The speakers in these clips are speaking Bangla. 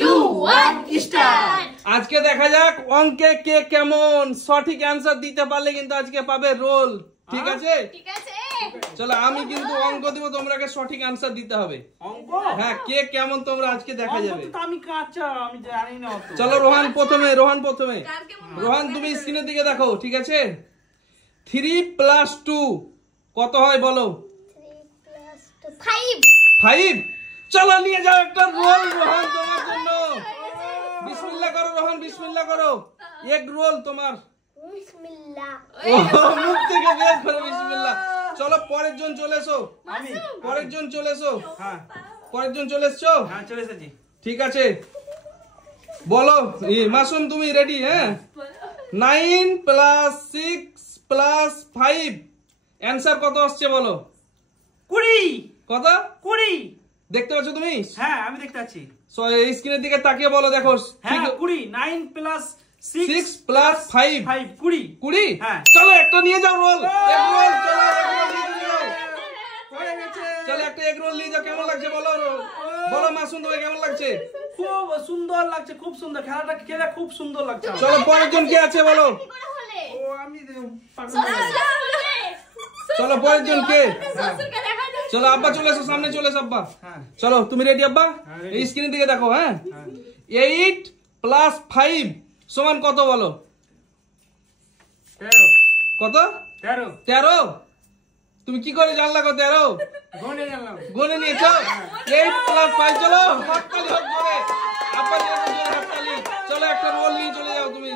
2 1 স্টার্ট। আজকে দেখা যাক অঙ্কে কে কেমন সঠিক অ্যানসার দিতে পারলে কিন্তু আজকে পাবে রোল। ঠিক আছে? ঠিক আছে। চলো আমি কিন্তু অঙ্ক দিব, তোমরাকে সঠিক অ্যানসার দিতে হবে। অঙ্ক? হ্যাঁ, কে কেমন তোমরা আজকে দেখা যাবে। অঙ্ক তো আমি কাঁচা, আমি জানি না অত। চলো রোহান প্রথমে। রোহান তুমি স্ক্রিনের দিকে দেখো, ঠিক আছে? 3 + 2 কত হয় বলো? 3 + 2 5। 5। চলো নিয়ে যাও একটা রোল রোহান তোমার জন্য। বিসমিল্লাহ করো রোহান, বিসমিল্লাহ করো। এক রোল তোমার। বিসমিল্লাহ। মুখ থেকে বের করো বিসমিল্লাহ। চলো পরের জন চলে এসো। আমি পরের জন চলে এসো। হ্যাঁ পরের জন চলে এসছো? হ্যাঁ চলে এসেছি। ঠিক আছে, বলো। মাসুম তুমি রেডি? হ্যাঁ। 9 + 6 + 5 অ্যানসার কত আসছে বলো? 20। কত? 20। দেখতে পাচ্ছ তুমি? হ্যাঁ আমি দেখতে পাচ্ছি। স্ক্রিনের দিকে তাকিয়ে বলো, দেখো। হ্যাঁ 20। 9 + 6 + 5 20। 20। হ্যাঁ চলো একটা নিয়ে যাও রোল। এক রোল চলো, এক রোল নিয়ে যাও। হয়ে গেছে। চলো একটা এক রোল নিয়ে যাও। কেমন লাগছে বলো? বলো মাসুম তোমার কেমন লাগছে? খুব সুন্দর লাগছে, খুব সুন্দর। খেলাটা খেলে খুব সুন্দর লাগছে। চলো পরের জন কে আছে বলো? ও আমি চলো পরের জন কে? চলো আব্বা চলে এসো, সামনে চলে এসো আব্বা। হ্যাঁ চলো তুমি রেডি আব্বা? হ্যাঁ, ready। এই স্ক্রিনের দিকে দেখো। হ্যাঁ। 8 + 5 সমান কত বলো? 13। কত? 13। 13। তুমি কি করে জানলা কো 13? গনে জানলাম। গুনে নিয়েছো? 8 + 5 চলো হাততালি হোক জোরে। আব্বা দিয়ে দাও জোরে হাততালি। চলো একটা রোল নিয়ে চলে যাও তুমি।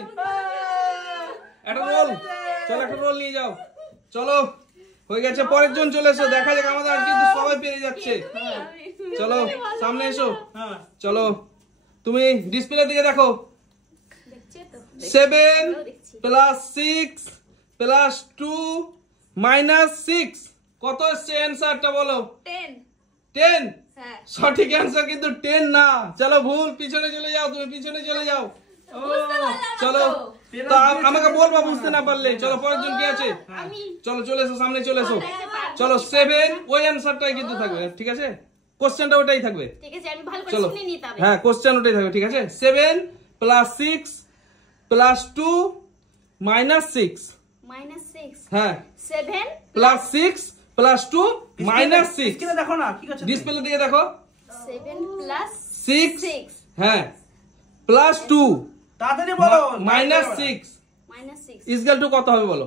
একটা রোল। চলো একটা রোল নিয়ে যাও। চলো হয়ে গেছে। পরের জন চলে এসো। দেখা যাক আমাদের আর কিন্তু সবাই পেরে যাচ্ছে। চলো সামনে এসো। হ্যাঁ চলো তুমি ডিসপ্লে দিকে দেখো। 7 + 6 + 2 - 6 কত এসছে অ্যানসারটা বলো? 10। 10। হ্যাঁ। সঠিক অ্যানসার কিন্তু 10 না। চলো ভুল, পিছনে চলে যাও। তুমি পিছনে চলে যাও। চলো তো আমাকে বলবা বুঝতে না পারলে। চলো পরের জন কি আছে? চলো চলে এসো, সামনে চলে এসো। চলো 7 ওই অ্যানসারটাই কিন্তু থাকবে। ঠিক আছে? কোশ্চেনটা ওটাই থাকবে। ঠিক আছে, আমি ভালো করে চলো শুনে নিতে হবে। হ্যাঁ, কোশ্চেন ওটাই থাকবে। ঠিক আছে? 7 + 6 + 2 - 6 -6। হ্যাঁ, 7 + 6 + 2 - 6 স্ক্রিনে দেখো না কি করছো? ডিসপ্লে দিকে দেখো। 7 + 6 6 হ্যাঁ + 2 তাড়াতাড়ি বলো। -6 -6 ইকুয়াল টু কত হবে বলো?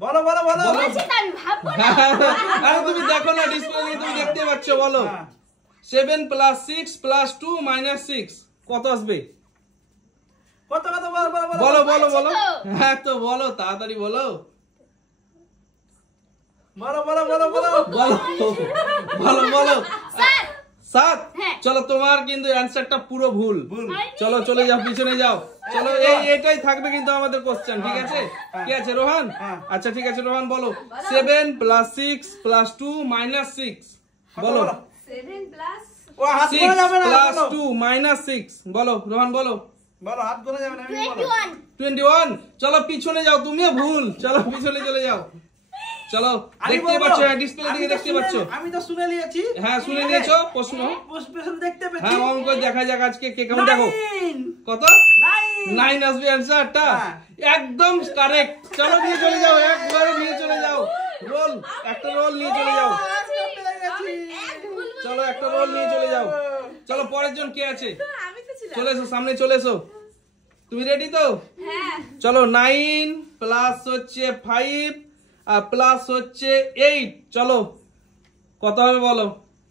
বলো বলো বলো। বলছি তো আমি ভাববো না। আরে তুমি দেখো না ডিসপ্লে দিয়ে, তুমি দেখতে পাচ্ছ। বলো হ্যাঁ। 7 + 6 + 2 - 6 কত আসবে? কত কত বলো বলো বলো। বলো বলো বলছি বলো। তো। হ্যাঁ তো বলো, তাড়াতাড়ি বলো। বলো বলো বলো বলো। বলো বলো বলো। স্যার 7। হ্যাঁ। চলো তোমার কিন্তু অ্যানসারটা পুরো ভুল। ভুল। চলো চলে যাও, পিছনে যাও। চলো এটাই থাকবে কিন্তু আমাদের কোশ্চেন। ঠিক আছে? কি আছে রোহান? হ্যাঁ। আচ্ছা ঠিক আছে রোহান বলো। 7 + 6 + 2 - 6 বলো। 7 প্লাস ও হাত 6 গোনা যাবে না। + বলো 2 - 6 বলো রোহান বলো। বলো হাত গোনা যাবে না। আমি বলো। 21। 21। চলো পিছনে যাও, তুমিও ভুল। চলো পিছনে চলে যাও। চলো আমি দেখতে বলবো। পাচ্ছ? ডিসপ্লে আমি দিকে তো দেখতে শুনে- পাচ্ছ? আমি তো শুনে নিয়েছি। হ্যাঁ শুনে নিয়েছো প্রশ্ন? প্রশ্ন দেখতে পেয়েছি। হ্যাঁ অঙ্ক দেখা যাক আজকে কে কেমন। দেখো 9 কত? 9 9 আসবে অ্যানসারটা। হ্যাঁ। একদম কারেক্ট। চলো নিয়ে চলে যাও, একবারে নিয়ে চলে যাও। রোল, একটা রোল নিয়ে চলে যাও। চলো একটা রোল নিয়ে চলে যাও। চলো পরের জন কে আছে? আমি তো ছিলাম। চলে এসো, সামনে চলে এসো। তুমি রেডি তো? হ্যাঁ। চলো 9 + হচ্ছে 5 আর প্লাস হচ্ছে 8 চলো কত হবে বলো?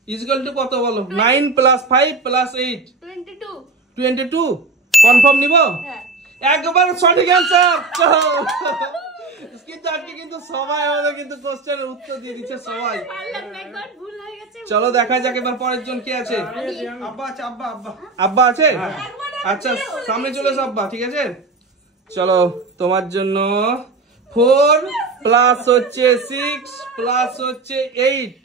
ইকুয়াল টু কত বলো? 9 + 5 + 8 22। 22 কনফার্ম নিব? হ্যাঁ। একবার সঠিক অ্যানসার। চলো কিন্তু আজকে কিন্তু সবাই আমাদের কিন্তু কোশ্চেনের উত্তর দিয়ে দিচ্ছে সবাই। পারলাম না, একবার ভুল হয়ে গেছে। চলো দেখা যাক এবার পরের জন কে আছে। আব্বা আছে আব্বা আব্বা। আব্বা আছে? একবার আচ্ছা সামনে চলে এসো আব্বা। ঠিক আছে? চলো তোমার জন্য 4 প্লাস হচ্ছে 6 প্লাস হচ্ছে 8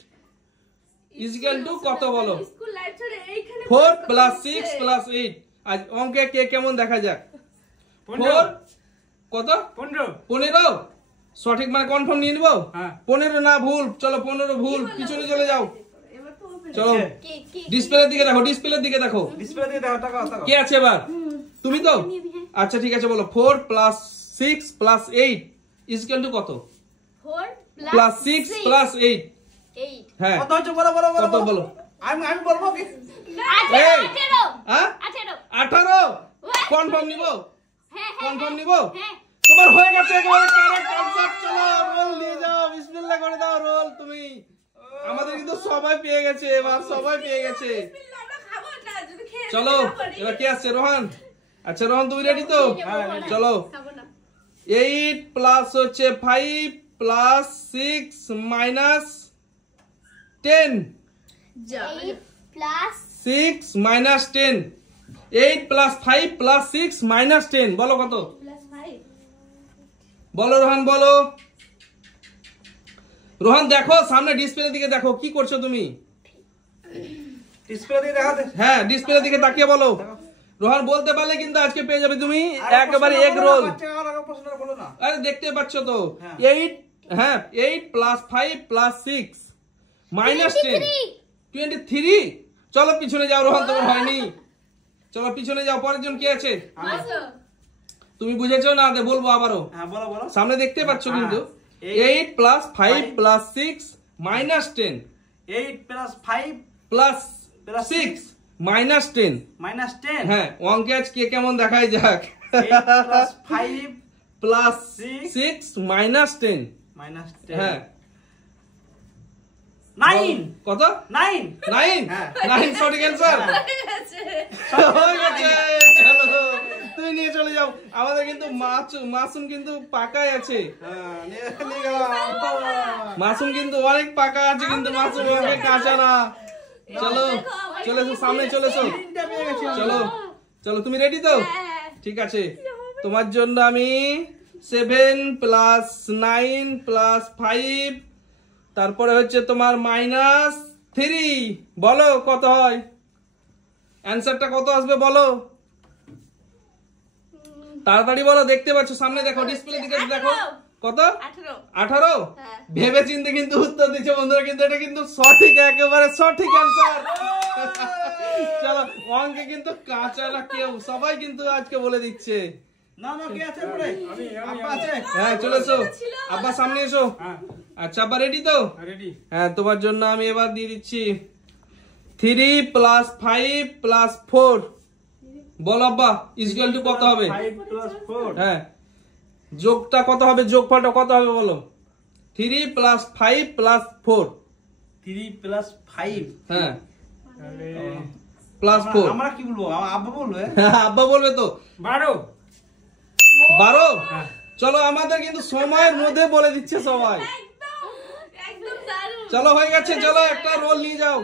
ইকুয়াল টু কত বলো? স্কুল লাইফ ছেড়ে এইখানে 4 প্লাস 6 প্লাস 8 আজ অঙ্কে কে কেমন দেখা যাক। 4 কত? 15 সঠিক মানে কনফার্ম নিয়ে নিব। হ্যাঁ 15 না ভুল। চলো 15 ভুল, পিছনে চলে যাও। এবার তো চলো কি কি ডিসপ্লের দিকে দেখো, ডিসপ্লের দিকে দেখো। ডিসপ্লে দিয়ে দেখো, তাকাও তাকাও। কে আছে এবার? তুমি তো? আচ্ছা ঠিক আছে, বলো 4 + 6 + 8 = কত? 4 + 6 + 8 8 হ্যাঁ কত হচ্ছে বলো বলো বলো কত বলো? আমি বলবো কি? 18 হ্যাঁ 18 18 কনফার্ম নিব, হ্যাঁ কনফার্ম নিব। হ্যাঁ তোমার হয়ে গেছে একেবারে কারেক্ট আনসার। চলো রোল নিয়ে যাও, বিসমিল্লাহ করে দাও রোল। তুমি আমাদের কিন্তু সবাই পেয়ে গেছে, এবার সবাই পেয়ে গেছে। আমরা খাবো না যদি খেয়ে চলো এবার কে আসছে? রোহান। আচ্ছা রোহান তুমি রেডি তো? চলো খাবো না 8 প্লাস হচ্ছে 5 প্লাস 6 মাইনাস 10 যা 8 plus 6 minus 10 8 plus 5 plus 6 minus 10 বলো কত? +5 বলো রোহান বলো। রোহান দেখো সামনে ডিসপ্লের দিকে দেখো, কি করছো তুমি? ডিসপ্লে দিয়ে দেখাতে। হ্যাঁ ডিসপ্লের দিকে তাকিয়ে বলো। রোহান বলতে পারলে কিন্তু আজকে পেয়ে যাবে তুমি একেবারে এগ রোল। আর প্রশ্নটা বলো না। আরে দেখতে পাচ্ছ তো হ্যাঁ। 8 প্লাস 5 প্লাস 6 মাইনাস 10 23। চলো পিছনে যাও রোহান, তোমার হয়নি। চলো পিছনে যাও, পরের জন কে আছে? আসো তুমি বুঝেছো না? বলবো আবারও। হ্যাঁ বলো বলো। সামনে দেখতে পাচ্ছ কিন্তু হ্যাঁ। 8 plus 5 plus 6 minus 10 8 + 5 plus Plus 6 minus 10 - 10। হ্যাঁ অঙ্কে আজ কে কেমন দেখাই যাক। 8 + 5 প্লাস Six 6 মাইনাস 10 - 10। হ্যাঁ 9 কত? 9 9 হ্যাঁ। 9 সঠিক অ্যান্সার ঠিক আছে হয়ে গেছে। চলো তুমি নিয়ে চলে যাও। আমাদের কিন্তু মাসুম কিন্তু পাকাই আছে। হ্যাঁ নিয়ে গেলাম। মাসুম কিন্তু অনেক পাকা আছে, কিন্তু মাসুম ওকে কাঁচা না। চলো চলে এসো, সামনে চলে এসো। তিনটা পেয়ে গেছি। চলো চলো তুমি রেডি তো? হ্যাঁ ঠিক আছে, তোমার জন্য আমি 7 প্লাস 9 প্লাস 5 তারপরে হচ্ছে তোমার মাইনাস 3 বলো কত হয়? অ্যান্সারটা কত আসবে বলো, তাড়াতাড়ি বলো। দেখতে পাচ্ছ সামনে দেখো, ডিসপ্লে দিকে দেখো। কত? 18 18। হ্যাঁ। ভেবে চিন্তে কিন্তু উত্তর দিচ্ছে বন্ধুরা, কিন্তু এটা কিন্তু সঠিক, একেবারে সঠিক অ্যান্সার। চলো অঙ্কে কিন্তু কাঁচা না কেউ, সবাই কিন্তু আজকে বলে দিচ্ছে। না না কে আছে পড়ে? আব্বা আছে? হ্যাঁ চলে এসো আব্বা, সামনে এসো। হ্যাঁ আচ্ছা আব্বা রেডি তো? রেডি। হ্যাঁ তোমার জন্য আমি এবার দিয়ে দিচ্ছি 3 প্লাস 5 প্লাস 4 বলো আব্বা = কত হবে? 5 + 4 হ্যাঁ যোগটা কত হবে, যোগফলটা কত হবে বলো? 3 প্লাস 5 প্লাস 4 3 + 5 হ্যাঁ তাহলে প্লাস 4 আমরা কি বলবো? আব্বা বলবে? আব্বা বলবে তো 12 12। চলো আমাদের কিন্তু সময়ের মধ্যে বলে দিচ্ছে সবাই। একদম একদম দারুণ চলো হয়ে গেছে, চলো একটা রোল নিয়ে যাও।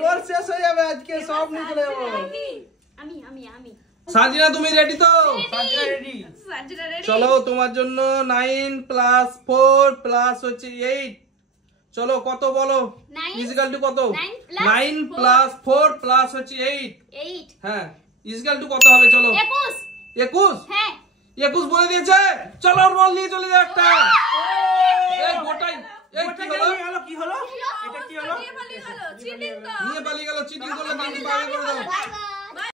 রোল শেষ হয়ে যাবে আজকে, সব নিয়ে চলে যাবো। আমি আমি আমি সাজিনা তুমি রেডি তো? সাজিরা রেডি। সাজরা রেডি চলো তোমার জন্য 9 প্লাস 4 প্লাস হচ্ছে 8 চলো কত বলো? 9 কত? 9 9 প্লাস 4 প্লাস হচ্ছে 8 8 হ্যাঁ কত হবে? চলো 21 21। হ্যাঁ 21 বলে দিয়েছে। চলো রোল নিয়ে চলে যাও একটা। এই গোটাই এই কি হলো? কি হলো? এটা কি হলো? নিয়ে পালিয়ে গেল চিটিং তো নিয়ে পালিয়ে গেল, চিটিং করলে কিন্তু বাইরে করে দাও। Bye bye